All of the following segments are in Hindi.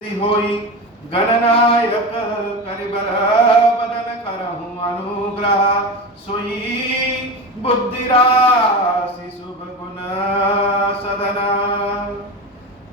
होई गणनायक करिबर बदन करहु अनुग्रह सोई बुद्धि राशि शुभ गुण सदना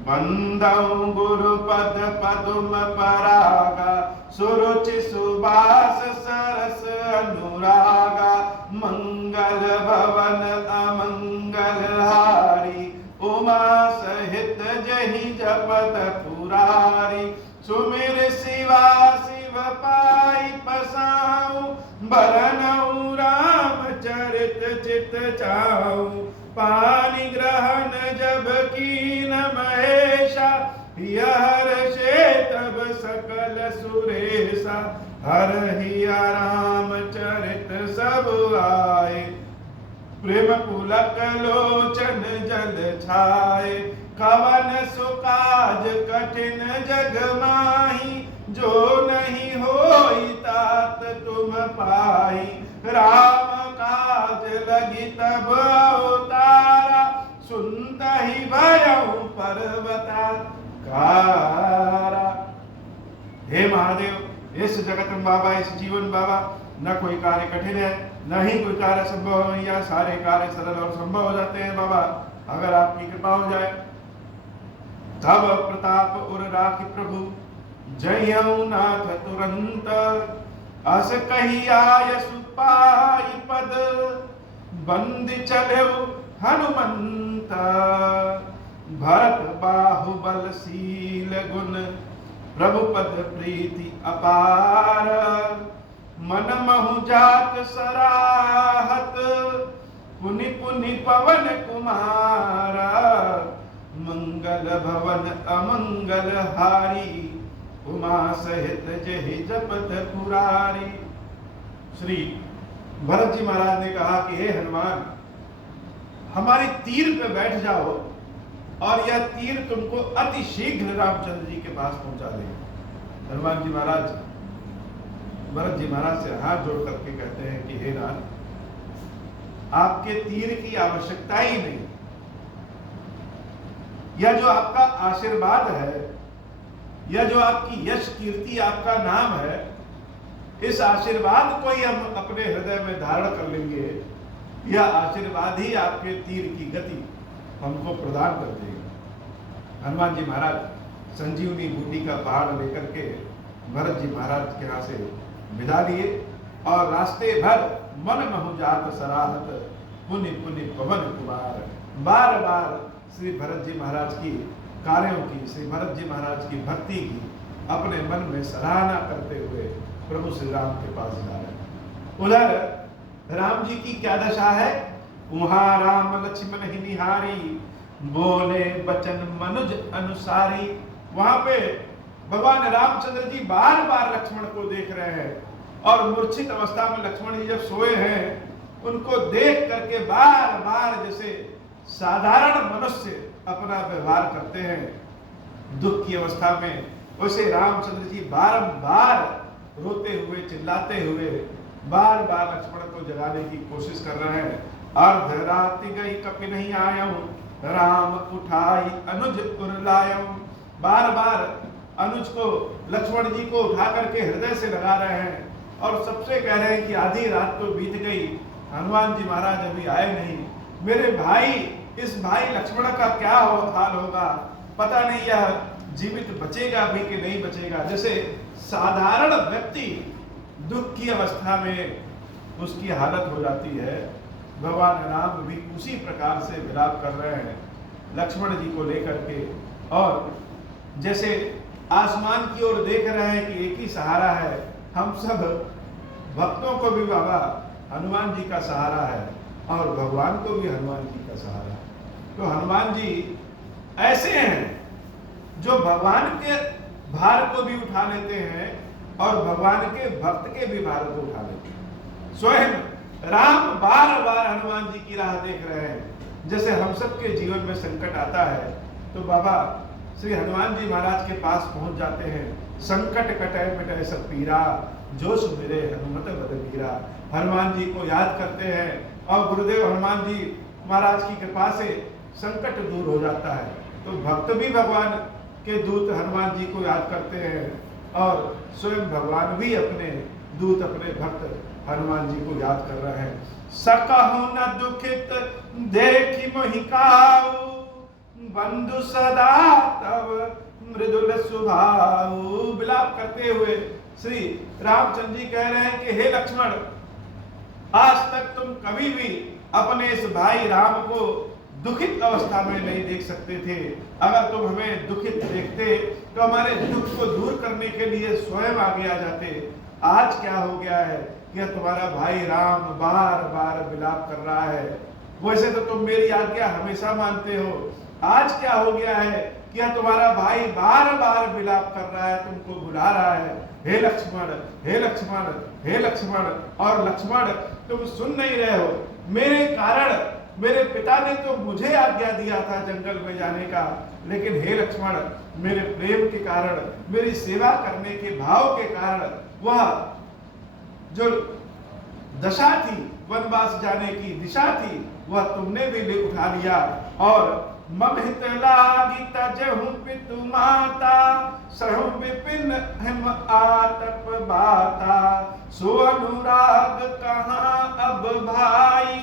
बंदौ गुरु पद पदुम परागा सुरुचि सुबास सरस अनुरागा मंगल भवन अमंगल हारी उमा सहित जहि जपत पुरारी सुमिर शिवा शिव पाई पसाऊ बरनऊ राम चरित चित चाऊ पानी ग्रहण जब कीन महेशा हर से तब सकल सुरेशा हर हिया राम चरित सब आए प्रेम पुलक लोचन जल छाए कवन सुकाज कठिन जग माही जो नहीं होई तात तुम पाई राम काज लगी तब अवतारा सुनत ही भयउ पर्वता कारा। हे महादेव, इस जगत में बाबा, इस जीवन बाबा, न कोई कार्य कठिन है, न ही कोई कार्य संभव है, या सारे कार्य सरल और संभव हो जाते हैं बाबा, अगर आपकी कृपा हो जाए। तब प्रताप उर राखि प्रभु जयऊ नाथ तुरंत अस कही आय सुपाई पद बंद चलेऊ हनुमंत भरत बाहुबलशील गुण प्रभु पद प्रीति अपार मन महु जात सराहत पुनि पुनि पवन कुमार मंगल भवन अमंगल हारी उमा सहित जहि जपत पुरारी। श्री भरत जी महाराज ने कहा कि हे हनुमान, हमारे तीर पे बैठ जाओ और यह तीर तुमको अति शीघ्र रामचंद्र जी के पास पहुंचा देगा। हनुमान जी महाराज भरत जी महाराज से हाथ जोड़ करके कहते हैं कि हे राम, आपके तीर की आवश्यकता ही नहीं, यह जो आपका आशीर्वाद है, यह जो आपकी यश कीर्ति, आपका नाम है, इस आशीर्वाद को ही हम अपने हृदय में धारण कर लेंगे। यह आशीर्वाद ही आपके तीर की गति हमको प्रदान कर देगा। हनुमान जी महाराज संजीवनी बूटी का पहाड़ लेकर के भरत जी महाराज के यहाँ से विदा लिए और रास्ते भर मन महु जात सराहत पुनि पुनि पवन कुमार, बार बार श्री भरत जी महाराज की कार्यों की, श्री भरत जी महाराज की भक्ति की अपने मन में सराहना करते हुए प्रभु श्री राम के पास जा रहे हैं। उधर राम जी की क्या दशा है? वहां राम लक्ष्मण ही निहारी बोले बचन मनुज अनुसारी। वहां पे भगवान रामचंद्र जी बार बार लक्ष्मण को देख रहे हैं और मूर्छित अवस्था में लक्ष्मण जी जब सोए हैं, उनको देख करके बार बार जैसे साधारण मनुष्य अपना व्यवहार करते हैं दुख की अवस्था में, वैसे रामचंद्र जी बारंबार रोते हुए चिल्लाते हुए बार बार लक्ष्मण को जगाने की कोशिश कर रहे हैं। अर्ध राति गई कपि नहीं आयऊ राम उठाई अनुज उर लायऊ। बार बार अनुज को, लक्ष्मण जी को उठा करके हृदय से लगा रहे हैं और सबसे कह रहे हैं कि आधी रात तो बीत गई, हनुमान जी महाराज अभी आए नहीं, मेरे भाई, इस भाई लक्ष्मण का क्या हाल होगा, पता नहीं यह जीवित बचेगा भी कि नहीं बचेगा। जैसे साधारण व्यक्ति दुख की अवस्था में उसकी हालत हो जाती है, भगवान राम भी उसी प्रकार से विलाप कर रहे हैं लक्ष्मण जी को लेकर के। और जैसे आसमान की ओर देख रहे हैं कि एक ही सहारा है, हम सब भक्तों को भी बाबा हनुमान जी का सहारा है और भगवान को भी हनुमान जी का सहारा है। तो हनुमान जी ऐसे हैं जो भगवान के भार को भी उठा लेते हैं और भगवान के भक्त के भी भार को उठा लेते हैं। स्वयं राम बार बार हनुमान जी की राह देख रहे हैं। जैसे हम सब के जीवन में संकट आता है तो बाबा श्री हनुमान जी महाराज के पास पहुंच जाते हैं। संकट कटे मिटे सब पीरा जो सुमिरे हनुमत बदबीरा। हनुमान जी को याद करते हैं और गुरुदेव हनुमान जी महाराज की कृपा से संकट दूर हो जाता है। तो भक्त भी भगवान के दूत हनुमान जी को याद करते हैं और स्वयं भगवान भी अपने दूत अपने भक्त हनुमान जी को याद कर रहे हैं। सकहु न दुखित देखि मोहि काऊ, बंधु सदा तब मृदुल स्वभाव। विलाप करते हुए श्री रामचंद्र जी कह रहे हैं कि हे लक्ष्मण, आज तक तुम कभी भी अपने इस भाई राम को दुखित अवस्था में नहीं देख सकते थे। अगर तुम हमें दुखित देखते तो हमारे दुख को दूर करने के लिए स्वयं आगे आ जाते। आज क्या हो गया है कि तुम्हारा भाई राम बार बार विलाप कर रहा है। वैसे तो तुम मेरी आज्ञा हमेशा मानते हो, आज क्या हो गया है कि तुम्हारा भाई बार बार विलाप कर रहा है, तुमको बुला रहा है, हे लक्ष्मण, हे लक्ष्मण, हे लक्ष्मण। और लक्ष्मण तुम सुन नहीं रहे हो। मेरे कारण मेरे पिता ने तो मुझे आज्ञा दिया था जंगल में जाने का, लेकिन हे लक्ष्मण, मेरे प्रेम के कारण, मेरी सेवा करने के भाव के कारण वह जो दशा थी, वनवास जाने की दिशा थी, वह तुमने भी ले उठा लिया। और मम हित लागी तजहु पितु माता, सहु विपिन हिम आतप बाता। सो अनुराग कहाँ अब भाई,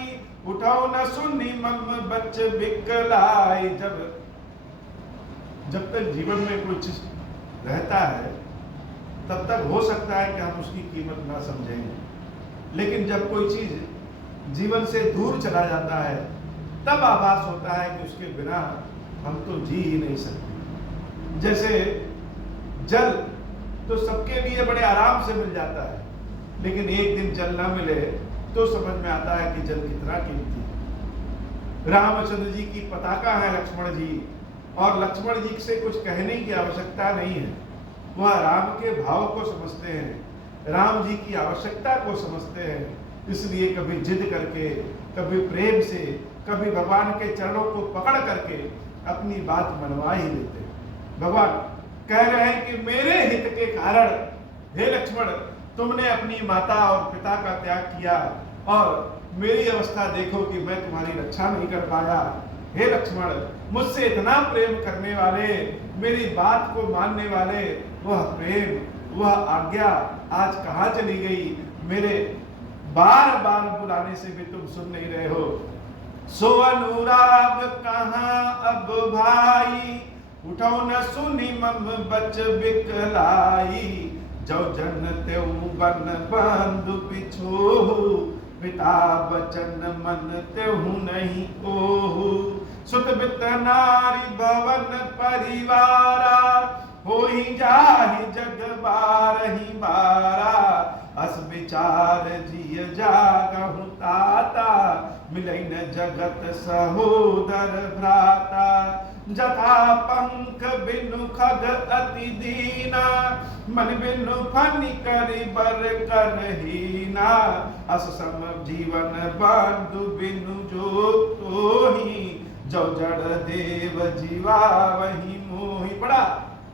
उठो न सुनी मम बच बिकलाई। जब तक जीवन में कोई चीज रहता है तब तक हो सकता है कि हम उसकी कीमत ना समझेंगे, लेकिन जब कोई चीज जीवन से दूर चला जाता है तब आभास होता है कि उसके बिना हम तो जी ही नहीं सकते। जैसे जल तो सबके लिए बड़े आराम से मिल जाता है, लेकिन एक दिन जल ना मिले तो समझ में आता है कि जल कितना कीमती है। रामचंद्र जी की पताका है लक्ष्मण जी, और लक्ष्मण जी से कुछ कहने की आवश्यकता नहीं है। वह राम के भाव को समझते हैं, राम जी की आवश्यकता को समझते हैं, इसलिए कभी जिद करके, कभी प्रेम से, कभी भगवान के चरणों को पकड़ करके अपनी बात मनवा ही देते हैं। भगवान कह रहे हैं कि मेरे हित के कारण हे लक्ष्मण, तुमने अपनी माता और पिता का त्याग किया और मेरी अवस्था देखो कि मैं तुम्हारी रक्षा नहीं कर पाया। हे लक्ष्मण, मुझसे इतना प्रेम करने वाले, मेरी बात को मानने वाले, वह प्रेम, वह आज्ञा आज कहाँ चली गई? मेरे बार बार बुलाने से भी तुम सुन नहीं रहे हो। सो अनुराग कहाँ अब भाई, उठो न सुनी मम बच बिकलाई। जो जन त्यों बन बंधु पिछोहु, पिता बचन मन त्यों नहीं ओहु। सुत बित नारी भवन परिवारा, होई जाहि जग बारहि बारा। अस विचार जिय जागहु ताता, मिलै न जगत सहोदर भ्राता। जथा पंख बिनु खग अति दीना, मन बिनु फनि करि बर करहीना। अस सम जीवन बंधु बिनु जो तोहि, जो जड़ देव जीवा वही मोहि। बड़ा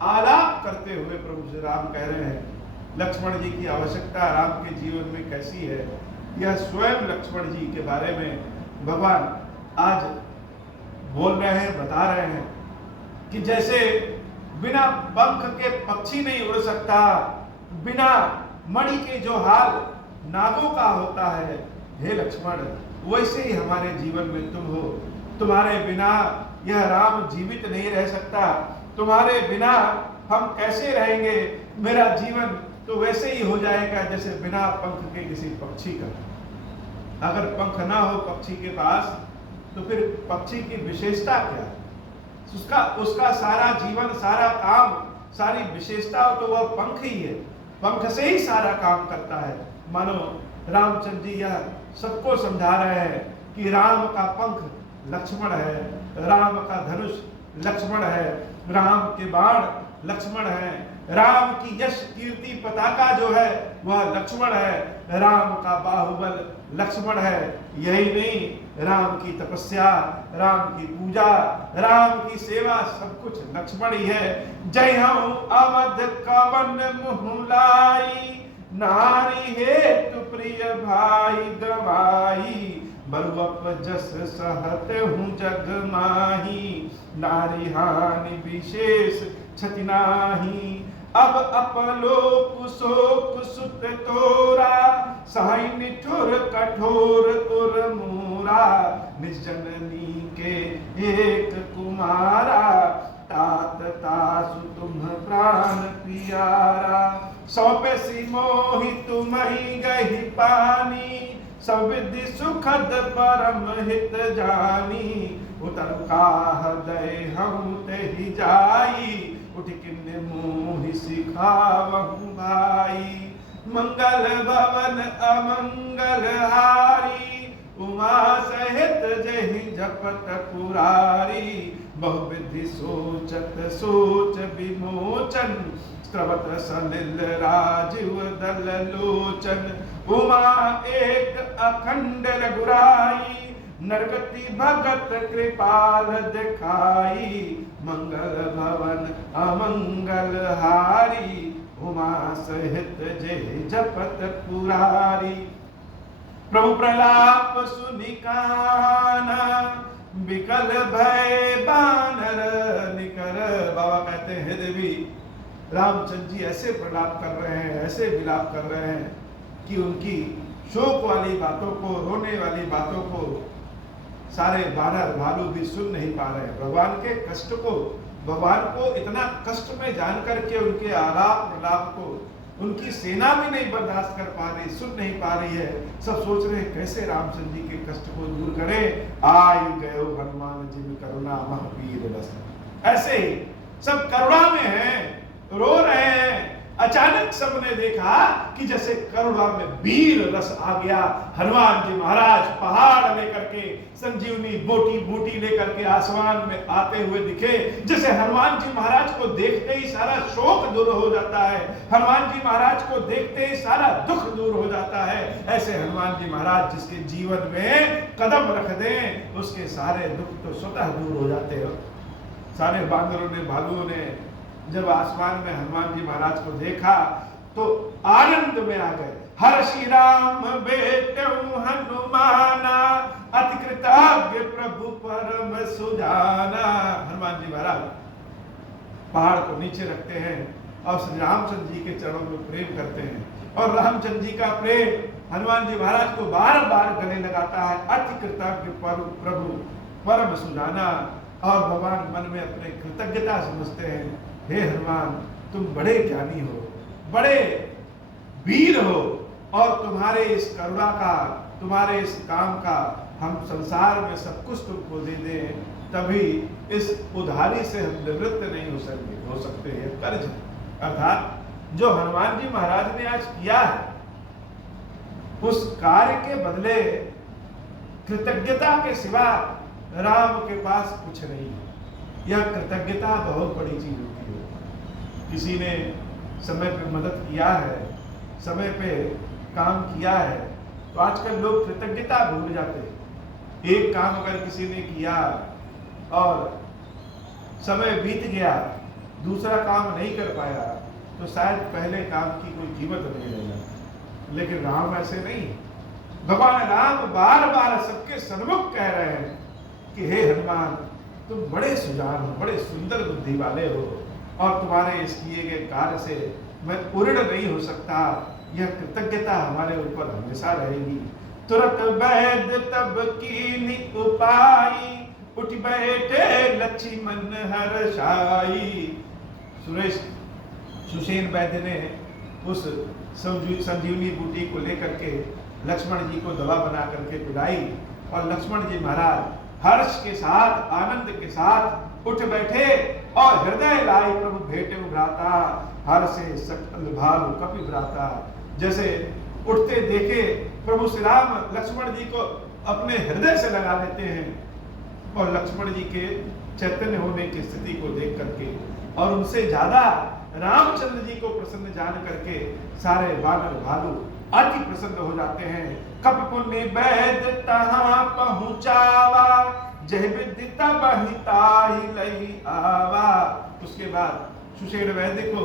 आलाप करते हुए प्रभु श्री राम कह रहे हैं लक्ष्मण जी की आवश्यकता राम के जीवन में कैसी है। यह स्वयं लक्ष्मण जी के बारे में भगवान आज बोल रहे हैं, बता रहे हैं कि जैसे बिना पंख के पक्षी नहीं उड़ सकता, बिना मणि के जो हाल नागों का होता है, हे लक्ष्मण, वैसे ही हमारे जीवन में तुम हो। तुम्हारे बिना यह राम जीवित नहीं रह सकता, तुम्हारे बिना हम कैसे रहेंगे? मेरा जीवन तो वैसे ही हो जाएगा जैसे बिना पंख के किसी पक्षी का। अगर पंख ना हो पक्षी के पास तो फिर पक्षी की विशेषता क्या है? उसका सारा जीवन, सारा काम, सारी विशेषता तो वह पंख ही है। पंख से ही सारा काम करता है। मानो रामचंद्र जी यह सबको समझा रहे हैं कि राम का पंख लक्ष्मण है, राम का धनुष लक्ष्मण है, राम के बाण लक्ष्मण है, राम की यश कीर्ति पताका जो है वह लक्ष्मण है, राम का बाहुबल लक्ष्मण है। यही नहीं, राम की तपस्या, राम की पूजा, राम की सेवा, सब कुछ लक्ष्मण ही है। जय हम अवध कवन मुहुलाई, नारी हेतु प्रिय भाई गवाई। बरुअप जस सहते हूँ जग माही, नारी हानि विशेष छति नाही। अब अपलोक शोक सुत तोरा, सहाय निठुर कठोर उर मोरा। निज जननी के एक कुमारा, तात तासु तुम प्राण प्यारा। सौंपे सी मोहि तुम्हि गहि पानी, सब विधि सुखद परम हित जानी। उतर काह दय हम तेहि जाई, उठ किन्ने मोहि सिखावहु भाई। मंगल भवन अमंगल हारी, उमा सहित जहि जपत पुरारी। बहुविधि सोचत सोच विमोचन, स्त्रवत सलिल राजीव दल लोचन। उमा एक अखंड रघुराई, नरगति भगत कृपाल दिखाई। मंगल भवन अमंगल हारी, उमा सहित जय जपत पुरारी। प्रभु प्रलाप सुनि काना, विकल भय बानर निकर। बाबा कहते हैं देवी रामचंद्र जी ऐसे प्रलाप कर रहे हैं, ऐसे विलाप कर रहे हैं कि उनकी शोक वाली बातों को, रोने वाली बातों को सारे बानर भालू भी सुन नहीं पा रहे हैं। भगवान के कष्ट को, भगवान को इतना कष्ट में जान करके उनके आलाप प्रलाप को उनकी सेना भी नहीं बर्दाश्त कर पा रही, सुन नहीं पा रही है। सब सोच रहे हैं कैसे रामचंद्र जी के कष्ट को दूर करें। आय गयो हनुमान जिन करुणा महावीर रस। ऐसे ही सब करुणा में हैं, रो रहे हैं। अचानक सबने देखा कि जैसे करुणा में वीर रस आ गया। हनुमान जी महाराज पहाड़ लेकर के, संजीवनी बूटी लेकर के आसमान में आते हुए दिखे। जैसे हनुमान जी महाराज को देखते ही सारा शोक दूर हो जाता है, हनुमान जी महाराज को देखते ही सारा दुख दूर हो जाता है। ऐसे हनुमान जी महाराज जिसके जीवन में कदम रख दें, उसके सारे दुख तो स्वतः दूर हो जाते हो। सारे बांदरों ने, भालुओं ने जब आसमान में हनुमान जी महाराज को देखा तो आनंद में आ गए। हर श्री राम बेटऊ हनुमाना, अति कृतज्ञ प्रभु परम सुजाना। हनुमान जी महाराज पहाड़ को नीचे रखते हैं और श्री रामचंद्र जी के चरणों में प्रेम करते हैं, और रामचंद्र जी का प्रेम हनुमान जी महाराज को बार बार गले लगाता है। अति कृतज्ञ प्रभु परम सुजाना। और भगवान मन में अपने कृतज्ञता समझते हैं। हे हनुमान, तुम बड़े ज्ञानी हो, बड़े वीर हो, और तुम्हारे इस करुणा का, तुम्हारे इस काम का हम संसार में सब कुछ तुमको दे दें, तभी इस उधारी से हम निवृत्त नहीं हो सकते हैं। कर्ज अर्थात जो हनुमान जी महाराज ने आज किया है, उस कार्य के बदले कृतज्ञता के सिवा राम के पास कुछ नहीं है। यह कृतज्ञता बहुत बड़ी चीज होती है। किसी ने समय पे मदद किया है, समय पे काम किया है, तो आजकल लोग कृतज्ञता भूल जाते हैं। एक काम अगर किसी ने किया और समय बीत गया, दूसरा काम नहीं कर पाया, तो शायद पहले काम की कोई कीमत नहीं रहेगा। लेकिन राम ऐसे नहीं। भगवान राम बार बार सबके सन्मुख कह रहे हैं कि हे हनुमान, तुम बड़े सुजान हो, बड़े सुंदर बुद्धि वाले हो, और तुम्हारे इस किए गए कार्य से मैं पूर्ण नहीं हो सकता। यह कृतज्ञता हमारे ऊपर हमेशा रहेगी। तुरंत वैद्य तब कीन्ही उपाई, उठ बैठे लक्ष्मण हर्षाई। सुषेण वैद्य ने उस संजीवनी बूटी को लेकर के लक्ष्मण जी को दवा बना करके पिलाई, और लक्ष्मण जी महाराज हर्ष के साथ, आनंद के साथ उठ बैठे और हृदय लाई प्रभु भेटे भ्राता, हर से सकल भालु कपि भ्राता। जैसे उठते देखे प्रभु श्री राम लक्ष्मण जी को अपने हृदय से लगा लेते हैं, और लक्ष्मण जी के चैतन्य होने की स्थिति को देख करके और उनसे ज्यादा रामचंद्र जी को प्रसन्न जान करके सारे बानर भालू अति प्रसन्न हो जाते हैं। कप पुण्य वैद्य तहां पहुंचावा, जय विधि तब हिताहि लई आवा। उसके बाद सुषेण वैद्य को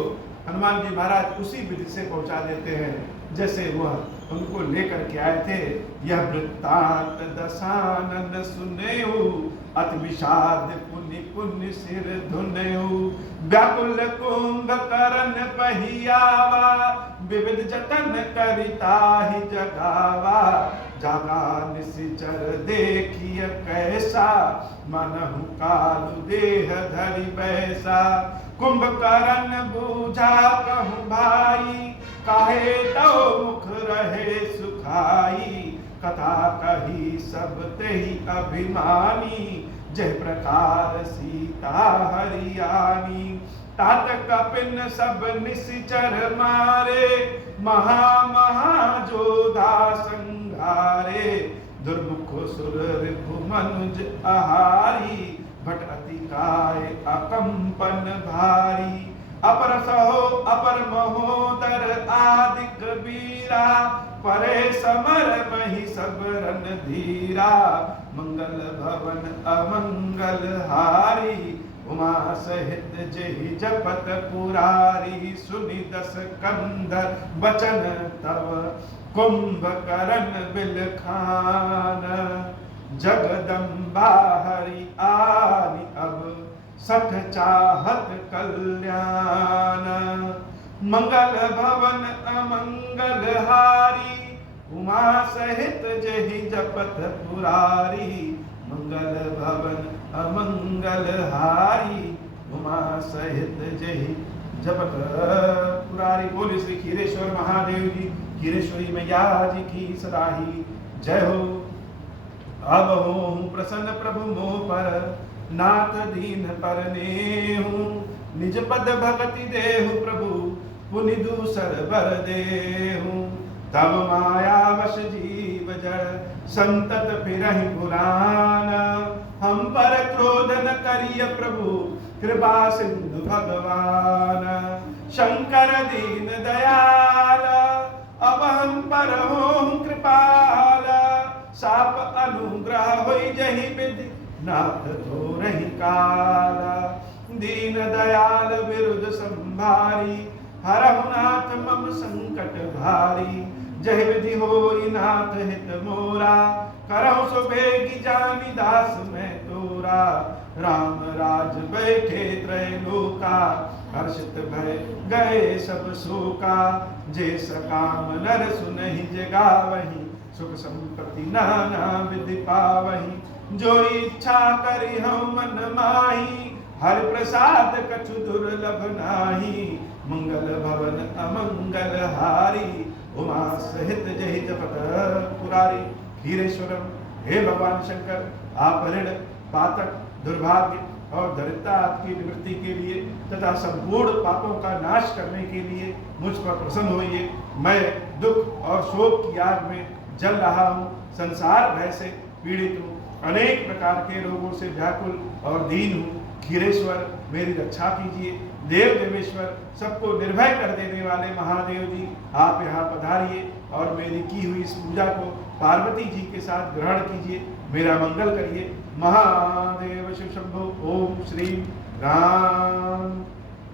हनुमान जी महाराज उसी विधि से पहुंचा देते हैं जैसे वह उनको लेकर के आए थे। यह वृत्तांत दशानन सुनेहु, अति विषाद पुण्य निपुण सिर धुनऊ। व्याकुल कुंभकर्ण पहियावा, विविध जतन करिता ही जगावा। जागा निशिचर देखिय कैसा, मनहु कालु देह धरि बैसा। कुंभकर्ण बूझा कहूँ भाई, काहे तो मुख रहे सुखाई। कथा कही सब तेहि अभिमानी, जय प्रकार सीता हरियाणी। तात कपिन सब निशिचर मारे, महा जोधा संघारे। दुर्मुख सुर रिपु मनुज आहारी, भट अति काय अकंपन भारी। अपर सहो अपर महोदर आदिक वीरा, परे समर मही सब रन धीरा। मंगल भवन अमंगल हारी, उमा सहित जेहि जपत पुरारी। सुनि दस कंधर बचन तव, कुंभकर्ण बिलखान। जगदम्बा हरि आनि अब, सठ चाहत कल्याण। मंगल भवन अमंगल हारी, उमा सहित जेहि जपत पुरारी। मंगल भवन अमंगल हारी, उमा सहित जेहि जपत पुरारी। बोले श्री खीरेश्वर महादेव जी, खीरेश्वरी मैया जी की सदा ही जय हो। अब हूँ प्रसन्न प्रभु मोह पर, नाथ दीन पर नेहु। निज पद भगति देहु प्रभु, पुनि दूसर बर देहु। तब माया वश जीव जड़, संतत फिरहि पुराण। हम पर क्रोध न करिय प्रभु, कृपा सिंधु भगवान। शंकर दीन दयाल, अब हम पर हों कृपाल। साप अनुग्रह होई जहि विधि, नाथ थोरहि काला। दीन दयाल विरुद्ध संभारी, हरहु नाथ मम संकट भारी। जय विधि होई नाथ हित मोरा, करहु सो बेगी जानी दास मैं तोरा। राम राज बैठे त्रैलोका, हर्षित भय गए सब शोका। जे सकाम नर सुनहि जगावहि, सुख संपत्ति नाना विधि पावहि। जो इच्छा करि हम मन माही, हरि प्रसाद कछु दुर्लभ नाही। मंगल भवन अमंगल हारी, उमा सहित जहि जपत पुरारी। खीरेश्वरम, हे भगवान शंकर, आप ऋण पातक दुर्भाग्य और दरिद्रता आपकी निवृत्ति के लिए तथा संपूर्ण पापों का नाश करने के लिए मुझ पर प्रसन्न होइए। मैं दुख और शोक की आग में जल रहा हूँ, संसार भय से पीड़ित हूँ, अनेक प्रकार के रोगों से व्याकुल और दीन हूँ। खीरेश्वर, मेरी रक्षा कीजिए। देव देवेश्वर, सबको निर्भय कर देने वाले महादेव जी, आप यहाँ पधारिए और मेरी की हुई इस पूजा को पार्वती जी के साथ ग्रहण कीजिए, मेरा मंगल करिए। महादेव शिव शंभो। ओम श्री राम